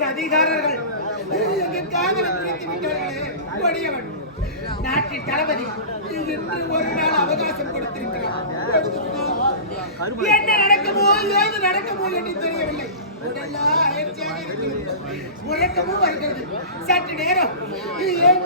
சதிகாரர்கள் எங்கள் காதலை பிரித்து விட்டார்களே கொடியவன். நாட்டின் தளபதி இன்று ஒரு நாள் அவகாசம் கொடுத்திருக்கிறார். என்ன நடக்குமோ ஏது நடக்குமோ என்று தெரியவில்லை. உடலெல்லாம் அயற்சியாக இருக்கிறது, உறக்கமும் வருகிறது. சற்று நேரம் ஏன்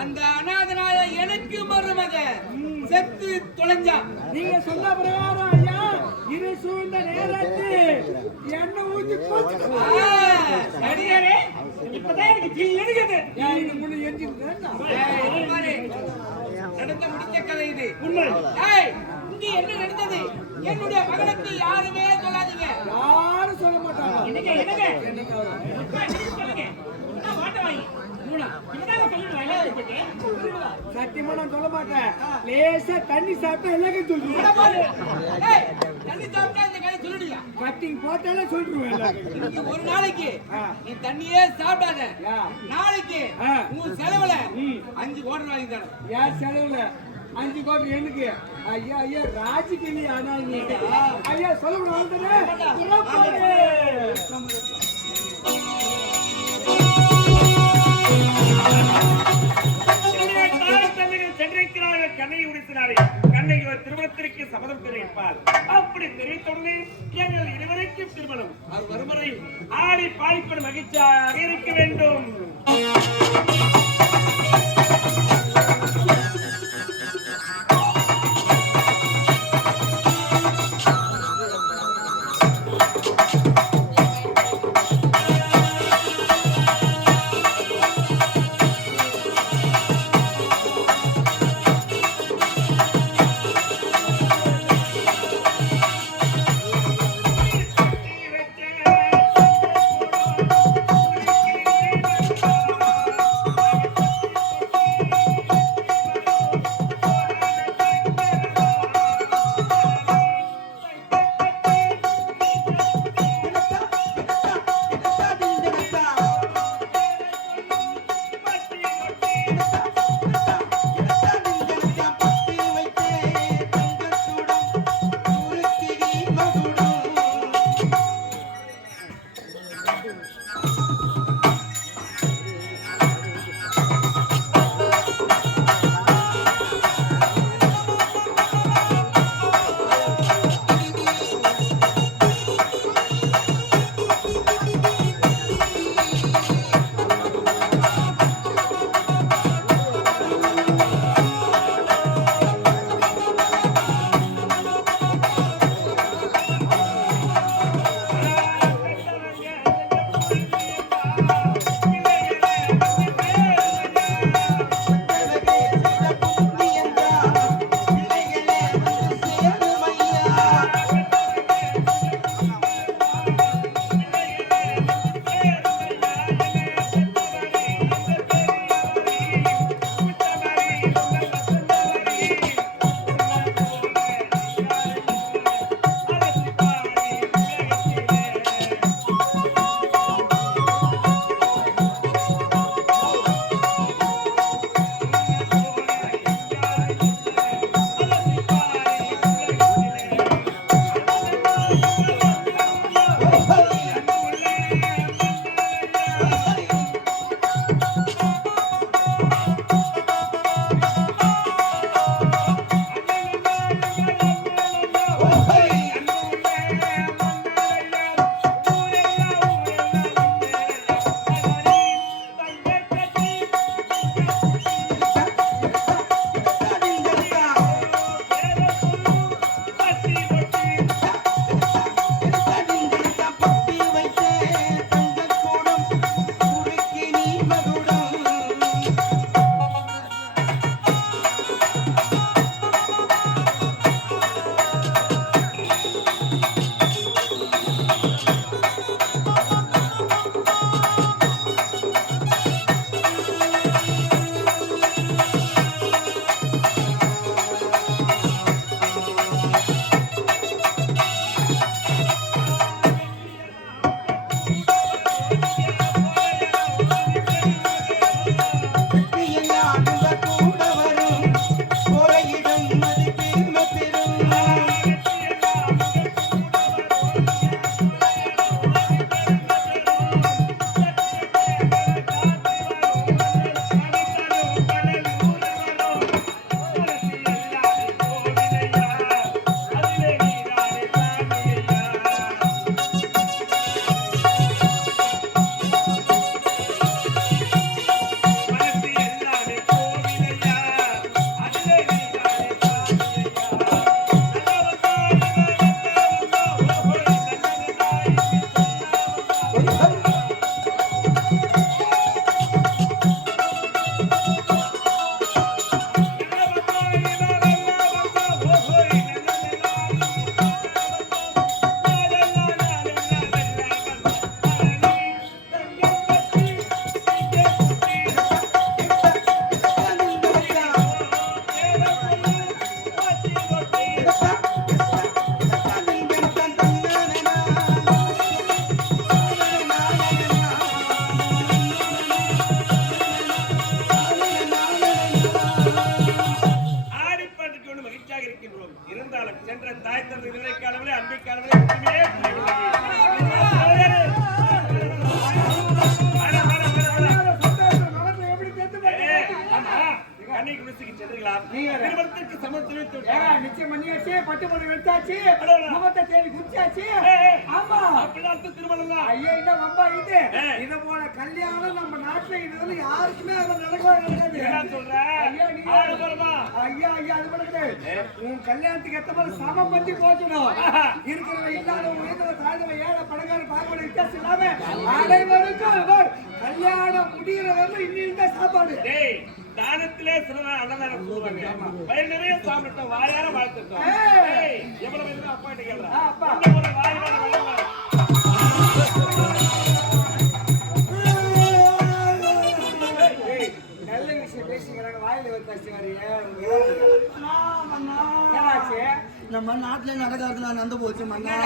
அந்த அநாதனாய எனக்கு மருமக செத்து தொலைஞ்சா. நீங்க சொன்ன பிரகாரம் ஐயா இரு சூழ்ந்த நேரத்தில் என்ன ஊத்தி போச்சுக்கடியாரே. இப்பதான் எனக்கு தீ எரியுது. முன்ன நடந்த முடிச்ச கதை இது. இங்க என்ன நடந்தது? என்னுடைய மகனுக்கு யாருமே சொல்லாதீங்க. யாரும் சொல்ல மாட்டாங்க. சத்தியமா நான் சொல்ல மாட்டேன். லேசா தண்ணி சாப்பிட்டா எல்லாரும் சொல்லுவேன். தண்ணி சாப்பிட்டா இந்த கதை சொல்லிடுங்க. கட்டிங் போட்டாலே சொல்லிடுவேன். ஒரு நாளைக்கு நீ தண்ணியே சாப்பிடாத. நாளைக்கு உன் செலவுல 5 கோடி வாங்கி தரேன். யார் செலவுல 5 கோடி? எனக்கு ஐயா ஐயா ராஜுக்கு இல்லையா? ஆனால் நீ ஐயா சொல்ல கண்ணை உரித்தினாரே. கண்ணை திருமணத்திற்கு சபதம் தெரிவிப்பார். அப்படி தெரிவித்தவுடனே எங்கள் இருவருக்கும் திருமணம். அது வருமுறை ஆடி பாடிப்படும் மகிழ்ச்சியாக இருக்க வேண்டும். சென்ற தாய் தந்தை நிலை காலவரை அன்பை காலவரை மட்டுமே கண்ணை குடிசுக்கு சென்றுக்கலாம் திருமணத்திற்கு சம்மதம் தெரிவித்து நிச்சயம் பண்ணியாச்சு பட்டு மணி எடுத்தாச்சு முகத்தை தேடி குடிச்சாச்சு ஆமா அப்படி திருமணம் தான் ஐயா என்ன ரொம்ப இது இத போல கல்யாணம் நம்ம நாட்டுல இது வந்து யாருக்குமே அது நடக்காது ஐயா ஐயா அது பண்ணுது உன் கல்யாணத்துக்கு எத்த மாதிரி சமம் பத்தி போச்சணும் இருக்கிறவங்க இல்லாதவங்க உயர்ந்தவங்க தாழ்ந்தவங்க ஏழை பணக்கார பாகுபாடு வித்தியாசம் இல்லாம அனைவருக்கும் கல்யாணம் முடிகிற வரல இன்னும் தான் சாப்பாடு தானத்திலே சிறந்த அன்னதானம் சொல்லுவாங்க வயிறு நிறைய சாப்பிட்டோம் வாயார வாழ்த்துட்டோம் எவ்வளவு இருக்கு அப்பா கிட்ட கேட்கலாம் வாய் நல்ல விஷயம் பேசிக்கிறாங்க வாயில ஒரு கஷ்டம் நம்ம நாட்டுல நடக்காதுல நந்த போச்சு மண்ணா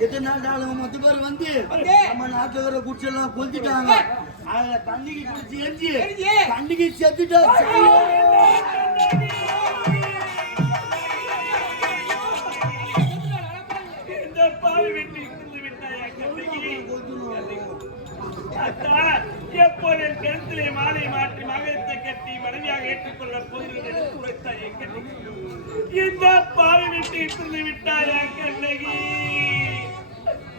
எத்தனை நாள் மொத்த பேர் வந்து நம்ம நாட்டுல இருக்கிற குடிச்செல்லாம் கொளுத்திட்டாங்க அதுல தண்ணிக்கு குடிச்சு எரிஞ்சு தண்ணிக்கு செத்துட்டா எப்போது என் கருத்திலே மாலை மாற்றி மகத்தை கட்டி மனைவியாக ஏற்றுக்கொள்ள போகிறேன் எடுத்து உரைத்தாயே கண்ணகி இந்த பாவை விட்டு இருந்து விட்டாயா கண்ணகி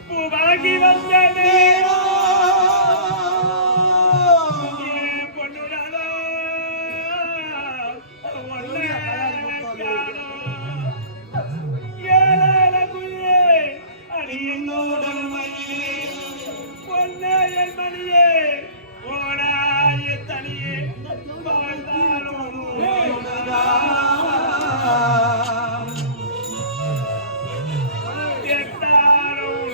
பூவாகி வந்த பொண்ணுடா ஏழ குயே அடியோடல் மயிலே பொன்னையல் மணியே ஓடாய தனியே வாழ்ந்தாலும் கேட்டாலும்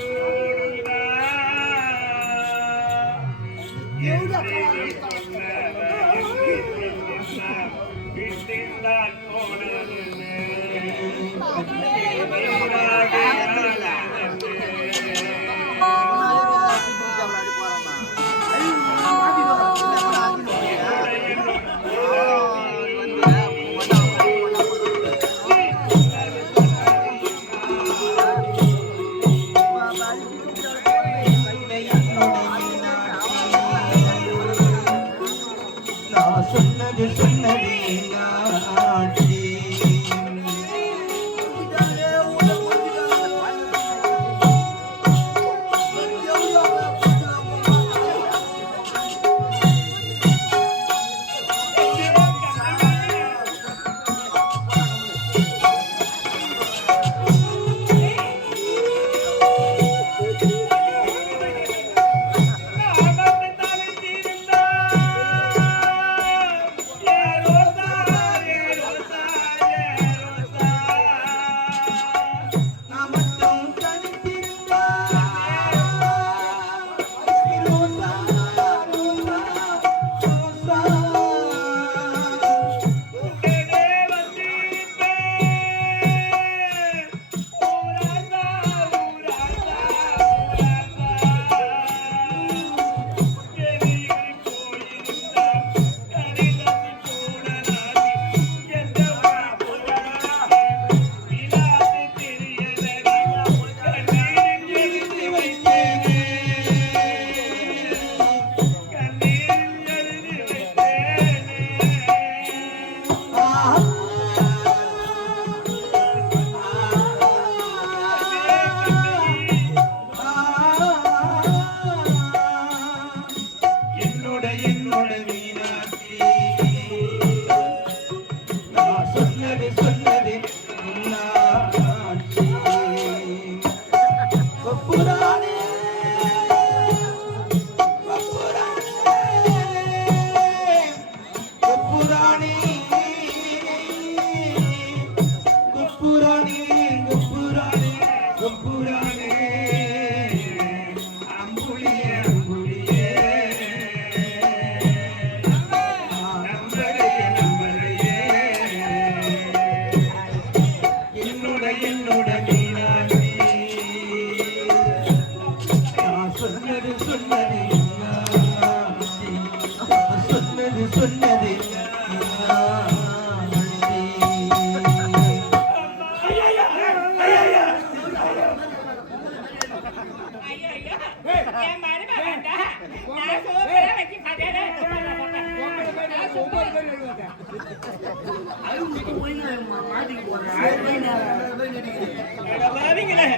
அழுகுக்கு போய் நான் மாட்டிக்கு போறேன். 1000 ரூபாய் நடிக்கிறேன். அட பாவிங்களே.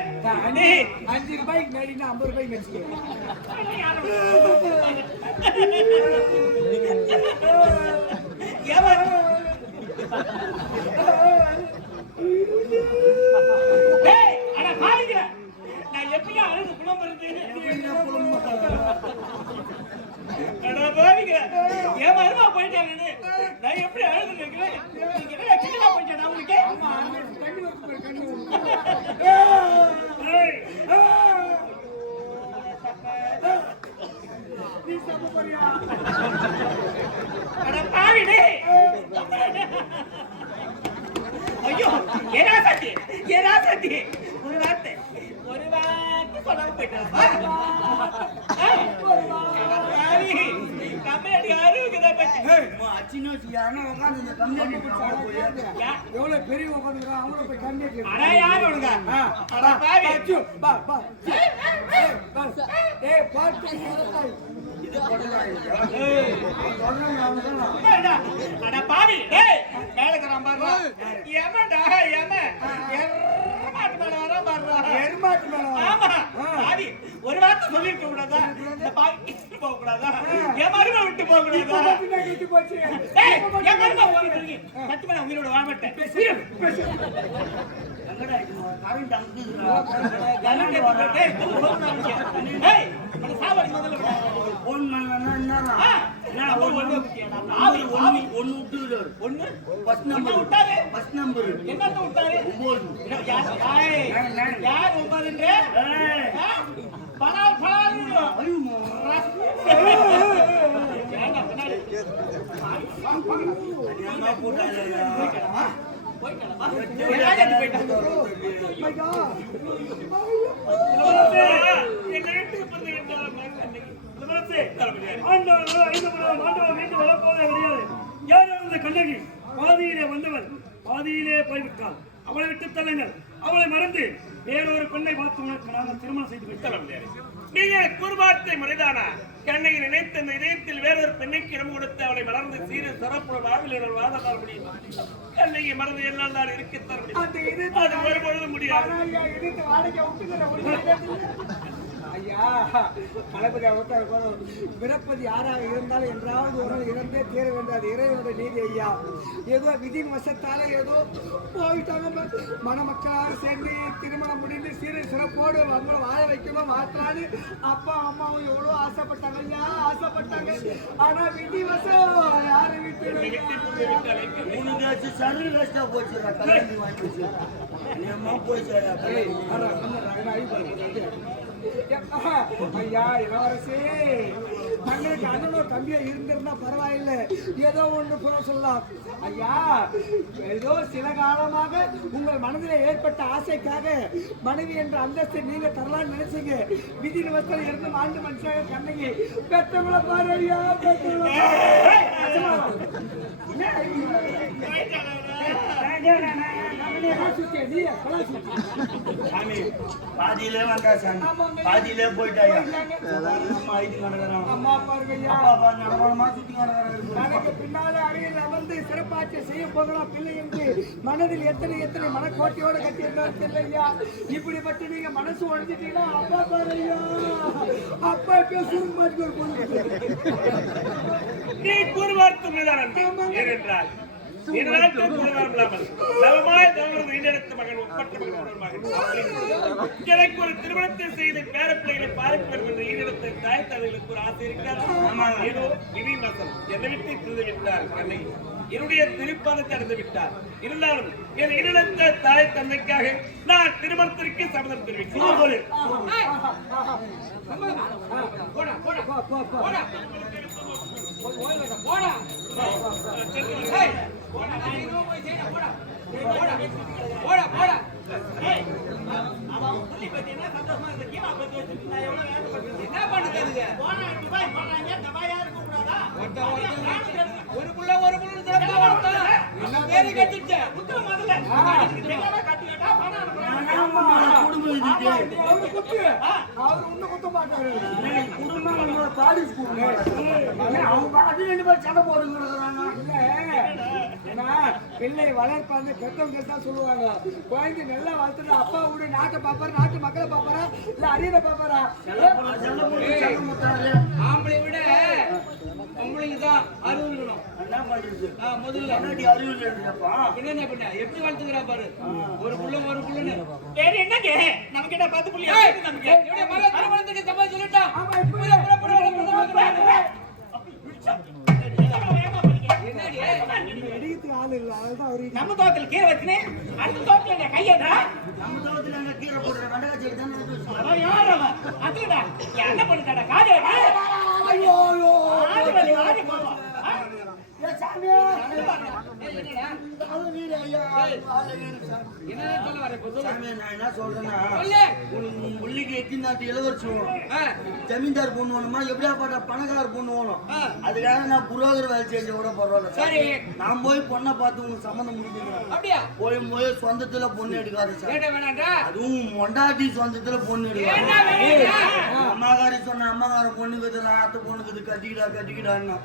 அண்ணே 5 ரூபாய்க்கு நடினா 50 ரூபாய்க்கு நடிச்சுக்க. ஏமா டேய் அட பாவிங்களே. நான் எப்படி அழுது குளம் வருது? அட பாவிங்களே. ஏமா அழுவா போயிட்டானே. நான் எப்படி அழுது நிக்கிறேன்? நீங்க என்ன கிட்டா போயிட்டேன் நான் உங்களுக்கு? ஆமா கண்ணு வந்து கண்ணு. ஏய் நீ சாப்பிட போறியா? அட பாவி டேய். ஐயோ ஏடா சத்தி ஒரு வார்த்தை சொல்லாம போயிட்டான். கம்மியாடி அருவுக்குதான் பச்சு. அச்சின்னு வச்சு யாருன்னா உட்காந்து இந்த கம்யூனிட்டி போய் எவ்வளவு பெரிய உட்காந்துருக்கான் அவங்கள போய் கண்ணு. அட யார் உனங்க? அட பாவி. பா பா. ஏய் பாத்து இது போடலாம். அட பாவி டேய் மேலக்கறான் பாருடா. ஏமாடா ஏமா எருமாட்டு மேல வர பாருடா. எருமாட்டு மேல வர. ஆமா பாவி ஒரு வார்த்தை சொல்லிருக்க கூடாதா? இந்த பாவி போக கூடாதா? ஏமாறுமா விட்டு போக கூடாதா? விட்டு போச்சு. டேய் ஏமாறுமா ஓடி போறீங்க. சத்தியமா உயிரோட வாழ மாட்டேன். பேசு. எங்கடா கரண்ட் அங்குதுடா. கலண்டே போட்டே. டேய் அந்த சாவடி முதல்ல விடு. போன் பண்ணலன்னா என்னடா? நான் அப்ப ஒண்ணு விட்டியாடா. ஒன்னு விட்டுறாரு. ஒண்ணு ஃபர்ஸ்ட் நம்பர் விட்டாரு. ஃபர்ஸ்ட் நம்பர் என்னத்த விட்டாரு? 9. யார் ஒன்பதுன்றே? பணம் ஐயோமா அம்மா போட்டாங்க. கண்ணகி பாதியிலே வந்தவள் பாதியிலே போய்விட்டாள். அவளை விட்டு தள்ளுங்கள். அவளை மறந்து வேறொரு பெண்ணை பார்த்து உனக்கு நாங்கள் திருமணம் செய்து வைத்தலாம். நீங்கள் குருவார்த்தை முறைதானா? கண்ணகி நினைத்த இந்த இதயத்தில் வேறொரு பெண்ணைக்கு இடம் கொடுத்து அவளை வளர்ந்து சீர சிறப்புடன் வாழ்வில் வாழ்ந்தால் முடியும். கண்ணகி மறந்து எல்லாம் நான் இருக்கத்தான் முடியும். அது ஒருபொழுது முடியாது. ஐயா தளபதி அவர்கள் பிறப்பது யாராக இருந்தாலும் என்றாவது ஒரு இறந்தே தீர வேண்டும். அது இறைவனுடைய நீதி ஐயா. ஏதோ விதியின் வசத்தால ஏதோ போயிட்டாங்க. மணமக்களாக சேர்ந்து திருமணம் முடிந்து சீர சிறப்போடு அவங்கள வாழ வைக்கணும் மாற்றலான்னு அப்பா அம்மாவும் எவ்வளோ ஆசைப்பட்டாங்க ஐயா ஆசைப்பட்டாங்க. ஆனா விதி வசம் யாரும் விட்டு உனக்கு சரி வேஸ்டா போச்சுடா. கல்யாணம் வாங்கி வச்சு நீ அம்மா போயிச்சா? ஐயா இளவரசி தங்களுக்கு அண்ணனோ தம்பியோ இருந்திருந்தா பரவாயில்லை. ஏதோ ஒன்று புற சொல்லலாம் ஐயா. ஏதோ சில காலமாக உங்கள் மனதில் ஏற்பட்ட ஆசைக்காக மனைவி என்ற அந்தஸ்தை நீங்க தரலான்னு நினைச்சீங்க. விதி நிமிஷத்தில் இருந்து ஆண்டு மனுஷாக கண்ணகி பெற்றவங்களை பாரு ஐயா. பாதியிலே வந்தா சாமி பாதியிலே போயிட்டாயா? அம்மா ஐடி நடக்கிறான். அம்மா பாருங்க ஐயா. அப்பா நம்ம சுத்தி நடக்கிறாரு. பின்னால அருகில் அமர்ந்து சிறப்பாட்சி செய்ய போகலாம் பிள்ளை என்று மனதில் எத்தனை மனக்கோட்டையோட கட்டி இருந்தாலும் தெரியலையா. இப்படிப்பட்ட நீங்க மனசு உழைஞ்சிட்டீங்கன்னா அப்பா பாரு ஐயா. அப்பா இப்ப சுருமாட்டி ஒரு பொண்ணு நீ குருவார்த்தை ஏனென்றால் எனக்கு ஒரு திருமணத்தை செய்து பேர பிள்ளைகளை பார்க்க வேண்டும் என்ற ஈழத்தை தாய் தந்தைகளுக்கு ஒரு ஆசை இருக்கிறார். ஏதோ விதி மசல் என்னை விட்டு திருந்து விட்டார். என்னுடைய திருப்பாதத்தை அடைந்து விட்டார். இருந்தாலும் என் ஈழத்த தாய் தந்தைக்காக நான் திருமணத்திற்கு சம்மதம் தெரிவிக்கிறேன். என்ன பண்ணுறது? ஒரு புள்ள குடும்பம் இது நீ அவரு குத்து அவரு உன்னை குத்த மாட்டாரு குடும்பம் நம்மளோட பாலிஸ் குடும்பம் அவங்க பாட்டு 2 பேரும் சண்டை போடுங்கிறாங்க ஏன்னா பிள்ளை வளர்ப்பாங்க பெற்றவங்க தான் சொல்லுவாங்க குழந்தை நல்லா வளர்த்துட்டு அப்பா விட நாட்டை பாப்பாரு நாட்டு மக்களை பாப்பாரா இல்ல அரியணை பாப்பாரா ஆம்பளை விட பொம்பளைக்கு தான் அறிவு இருக்கணும் என்ன பண்றது முதல்ல முன்னாடி அறிவு இல்லைப்பா என்ன பண்ண எப்படி வளர்த்துக்கிறா பாரு ஒரு புள்ளுன்னு வேற என்னங்க நமக்கு என்ன 10 புள்ளி நமக்கு என்னுடைய மகன் திருமணத்துக்கு சம்மதம் சொல்லிட்டான் அடிக்கிறதுக்கு ஆள் இல்ல அதுதான் அவரு நம்ம தோட்டத்துல கீரை வச்சுனே அடுத்த தோட்டத்துல கையடா நம்ம தோட்டத்துல என்ன கீரை போடுற வெண்டக்காய் செடி தானே அவன் யார் அவன் அதுடா என்ன பண்ணிட்டாடா காஜே ஐயோ ஐயோ ஆடி போவா ஏ சாமி அது நீ ஐயா என்ன சொல்ல வர இப்ப சொல்லு சாமி நான் என்ன சொல்றேன்னா சொல்லு உன் புள்ளிக்கு எத்தினாட்டு இளவரசி வேணும் ஜமீன்தார் பொண்ணு வேணுமா எப்படியா பாட்டா பணக்கார பொண்ணு வேணும் அதுக்காக நான் புரோகர் வேலை செஞ்ச கூட பரவாயில்ல சரி நான் போய் பொண்ணை பார்த்து உங்களுக்கு சம்மந்தம் முடிக்கிறேன் அப்படியா போய் சொந்தத்துல பொண்ணு எடுக்காது சார் கேட்ட வேணாண்டா அதுவும் மொண்டாட்டி சொந்தத்துல பொண்ணு என்ன எடுக்காது வேணா அம்மாக்காரி சொன்ன அம்மாக்கார பொண்ணுக்கு நான் அத்தை பொண்ணுக்கு கட்டிக்கிடான்னு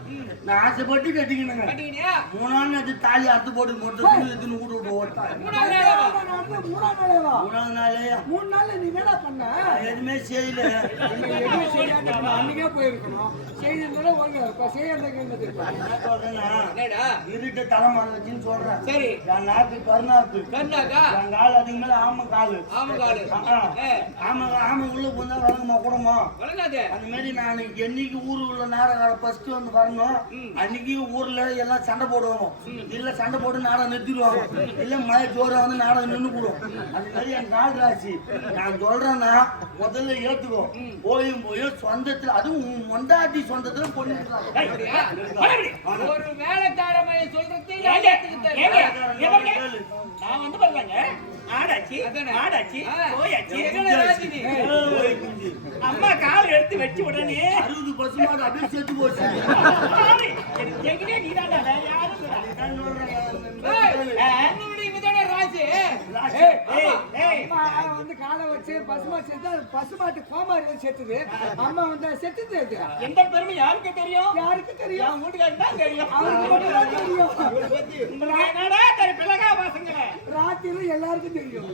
நான் ஆசைப்பட்டு கட்டிக்கணுங்க கட்டிக்கினியா 3 நாள் அது தாலி அறுத்து போட்டு மொத்தம் எடுத்துன்னு விட்டு ஓட்டாங்க மூணாவது நாளேவா 3 நாளே 3 நாள்ல நீ என்னடா பண்ண நான் எதுவுமே செய்யல எதுவும் செய்யாத அன்னைக்கே போயிருக்கணும் செய்திருந்தா ஒழுங்கா இருப்பா செய்யாத என்னது என்ன சொல்றேன்னா என்னடா இருட்ட தலைமால வச்சுன்னு சொல்றேன் சரி என் நாக்கு கருநாக்கு கண்டாக்கா என் கால் அதுக்கு மேல ஆமை காலு ஆமகாலு ஆமை உள்ள போந்தா வழங்குமா கூடமா வழங்காத அந்த மாதிரி நான் என்னைக்கு ஊரு உள்ள நாடகம் ஃபர்ஸ்ட் வந்து வரணும் அன்னைக்கு ஊர்ல எல்லாம் சண்டை போடுவோம் இல்ல சண்டை போட்டு நாடகம் நிறுத்திடுவாங்க இல்ல மழை ஜோரா வந்து நாடகம் நின்று போடும் அந்த மாதிரி என் கால் ராசி நான் சொல்றேன்னா முதல்ல ஏத்துக்கோ போய் சொந்தத்துல அதுவும் மொண்டாட்டி சொந்தத்துல பொண்ணு ஒரு வேலைக்காரமையை சொல்றது நான் வந்து பாருங்க ஆடாச்சி ஆடாச்சி போயாச்சி போய் குஞ்சு அம்மா கால் எடுத்து வச்சு உடனே 60 பசுமாடு அப்படியே செத்து போச்சு எங்கனே நீதான்டா வேற யாரும் இல்ல. நான் சொல்றேன் வந்து காலை வச்சு பசுமா செத்து பசுமாட்டு கோமாரி செத்துது அம்மா வந்து செத்துது எந்த பெருமை யாருக்கு தெரியும் யாருக்கு தெரியும் என் வீட்டுக்காரருக்கு தான் தெரியும் அவருக்கு மட்டும்தான் தெரியும் உங்களுக்கு என்னடா தெரி பிள்ளைகா பசங்க ராத்திரி எல்லாருக்கும் தெரியும்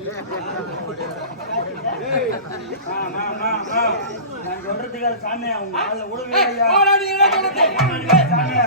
நான் சொல்றதுக்காக சாமி அவங்க காலில் விடவே இல்லையா சாமி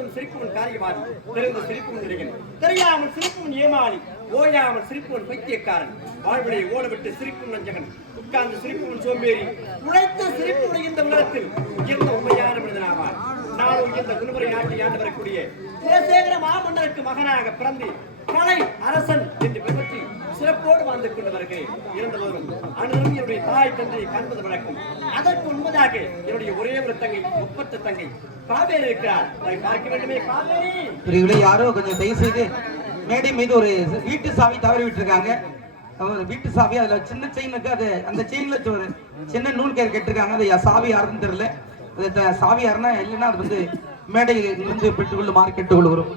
தெரிந்ததும் சிரிப்பவன் காரியவாதி, தெரிந்த சிரிப்பவன் இறைவன், தெரியாமல் சிரிப்பவன் ஏமாளி, ஓயாமல் சிரிப்பவன் பைத்தியக்காரன், வாழ்விலை ஓடவிட்டு சிரிப்பவன் நஞ்சகன், உட்கார்ந்து சிரிப்பவன் சோம்பேறி, உழைத்து சிரிப்பவன் இந்த உலகத்தில் உயர்ந்த உண்மையான மனிதனாவார். நானும் உயர்ந்த குருவரை நாட்டை ஆண்டு வரக்கூடிய குலசேகர மாமன்னருக்கு மகனாக பிறந்து கலை அரசன் என்று பின்பற்றி சிறப்போடு வாழ்ந்து கொண்டு வருகிறேன். இருந்தபோதும் அனுதினம் என்னுடைய தாய் தந்தையை காண்பது வழக்கம். அதற்கு உண்மையாக என்னுடைய ஒரே ஒரு தங்கை, ஒப்பற்ற தங்கை காவேரி இருக்கிறார். அதை பார்க்க வேண்டுமே. காவேரி யாரோ கொஞ்சம் தயவு செய்து மேடை மீது ஒரு வீட்டு சாவி தவறி விட்டுருக்காங்க. வீட்டு சாவி அதுல சின்ன செயின் இருக்கு. அது அந்த செயின்ல ஒரு சின்ன நூல் கயிறு கட்டிருக்காங்க. அது சாவி யாருன்னு தெரியல. அது சாவி யாருன்னா இல்லைன்னா அது வந்து மேடையில் இருந்து பெற்றுக்கொள்ளுமாறு கேட்டுக்கொள்கிறோம்.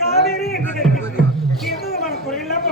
காவேரி என்று குறையில்லாம